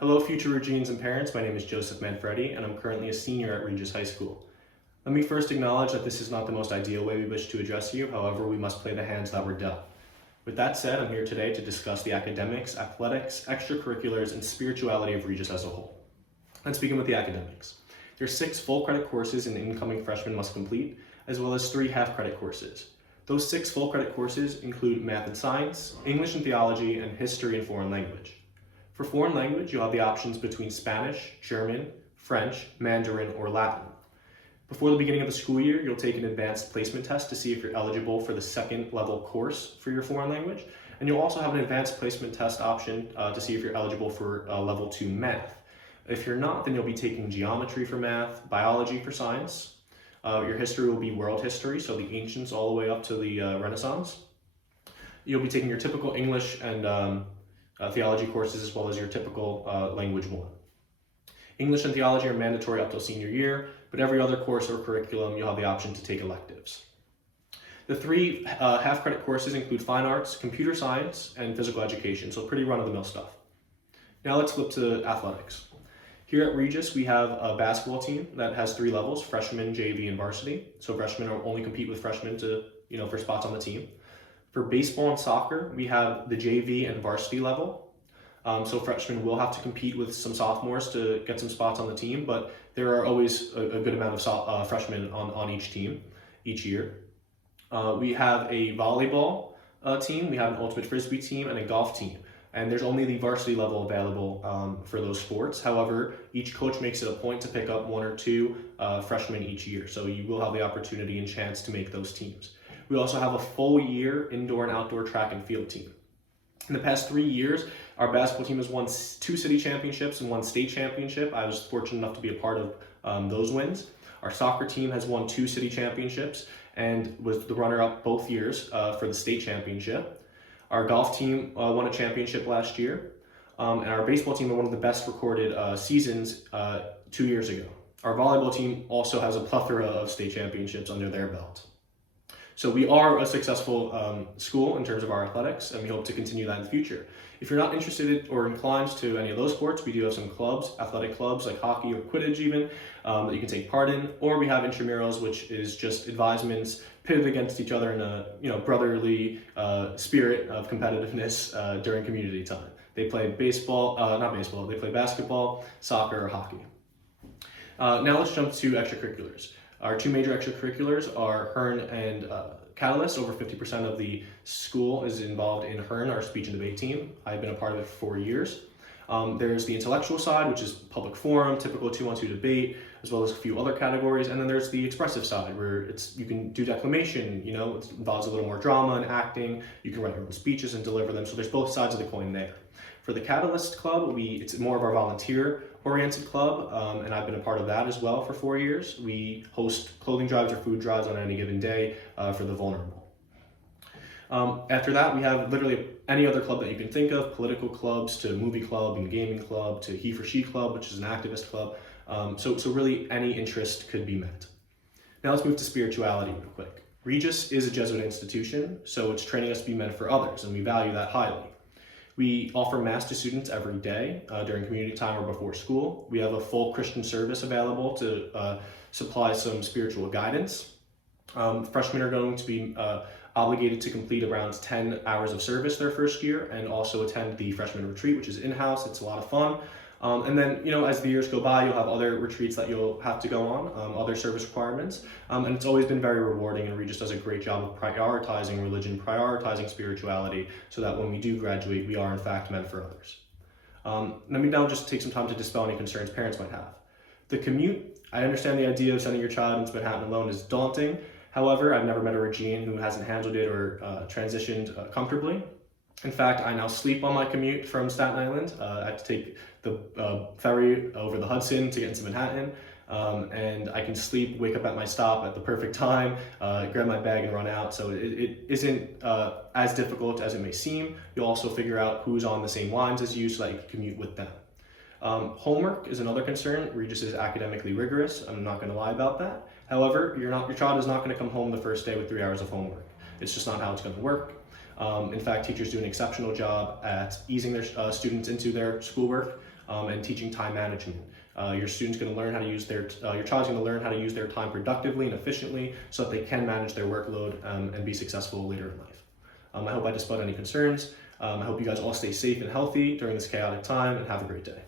Hello, future Regines and parents. My name is Joseph Manfredi, and I'm currently a senior at Regis High School. Let me first acknowledge that this is not the most ideal way we wish to address you. However, we must play the hands that we're dealt. With that said, I'm here today to discuss the academics, athletics, extracurriculars, and spirituality of Regis as a whole. Let's begin with the academics. There are 6 full credit courses an incoming freshman must complete, as well as 3 half credit courses. Those 6 full credit courses include math and science, English and theology, and history and foreign language. For foreign language, you'll have the options between Spanish, German, French, Mandarin, or Latin. Before the beginning of the school year, you'll take an advanced placement test to see if you're eligible for the second level course for your foreign language. And you'll also have an advanced placement test option to see if you're eligible for level 2 math. If you're not, then you'll be taking geometry for math, biology for science. Your history will be world history, so the ancients all the way up to the Renaissance. You'll be taking your typical English and theology courses, as well as your typical language 1. English and theology are mandatory up till senior year, but every other course or curriculum you'll have the option to take electives. The 3 half credit courses include fine arts, computer science, and physical education, so pretty run-of-the-mill stuff. Now let's flip to athletics. Here at Regis, we have a basketball team that has 3 levels: freshman, JV, and varsity. So freshmen only compete with freshmen for spots on the team. For baseball and soccer, we have the JV and varsity level. So freshmen will have to compete with some sophomores to get some spots on the team, but there are always a good amount of freshmen on each team each year. We have a volleyball team, we have an ultimate frisbee team, and a golf team. And there's only the varsity level available for those sports. However, each coach makes it a point to pick up 1 or 2 freshmen each year. So you will have the opportunity and chance to make those teams. We also have a full year indoor and outdoor track and field team. In the past 3 years, our basketball team has won 2 city championships and 1 state championship. I was fortunate enough to be a part of those wins. Our soccer team has won 2 city championships and was the runner-up both years for the state championship. Our golf team won a championship last year, and our baseball team had one of the best recorded seasons 2 years ago. Our volleyball team also has a plethora of state championships under their belt. So we are a successful school in terms of our athletics, and we hope to continue that in the future. If you're not interested or inclined to any of those sports, we do have some clubs, athletic clubs like hockey or Quidditch even, that you can take part in. Or we have intramurals, which is just advisements pitted against each other in a brotherly spirit of competitiveness during community time. They play they play basketball, soccer, or hockey. Now let's jump to extracurriculars. Our 2 major extracurriculars are Hearn and Catalyst. Over 50% of the school is involved in Hearn, our speech and debate team. I've been a part of it for 4 years. There's the intellectual side, which is public forum, typical 2-on-2 debate, as well as a few other categories. And then there's the expressive side, where you can do declamation, it involves a little more drama and acting. You can write your own speeches and deliver them. So there's both sides of the coin there. For the Catalyst Club, it's more of our volunteer-oriented club, and I've been a part of that as well for 4 years. We host clothing drives or food drives on any given day for the vulnerable. After that, we have literally any other club that you can think of: political clubs to movie club and gaming club to he for she club, which is an activist club. So really any interest could be met. Now let's move to spirituality real quick. Regis is a Jesuit institution, so it's training us to be men for others, and we value that highly. We offer Mass to students every day during community time or before school. We have a full Christian service available to supply some spiritual guidance. Freshmen are going to be obligated to complete around 10 hours of service their first year, and also attend the freshman retreat, which is in-house. It's a lot of fun. And then, as the years go by, you'll have other retreats that you'll have to go on, other service requirements. And it's always been very rewarding, and Regis does a great job of prioritizing religion, prioritizing spirituality, so that when we do graduate, we are in fact meant for others. Let me now just take some time to dispel any concerns parents might have. The commute, I understand the idea of sending your child into Manhattan alone is daunting. However, I've never met a Regine who hasn't handled it or transitioned comfortably. In fact, I now sleep on my commute from Staten Island. I have to take the ferry over the Hudson to get into Manhattan, and I can sleep, wake up at my stop at the perfect time, grab my bag and run out. So it isn't as difficult as it may seem. You'll also figure out who's on the same lines as you so that you can commute with them. Homework is another concern. Regis is academically rigorous. I'm not going to lie about that. However, your child is not going to come home the first day with 3 hours of homework. It's just not how it's going to work. In fact, teachers do an exceptional job at easing their students into their schoolwork. and teaching time management. Your student's going to learn how to use your child's going to learn how to use their time productively and efficiently so that they can manage their workload and be successful later in life. I hope I dispelled any concerns. I hope you guys all stay safe and healthy during this chaotic time, and have a great day.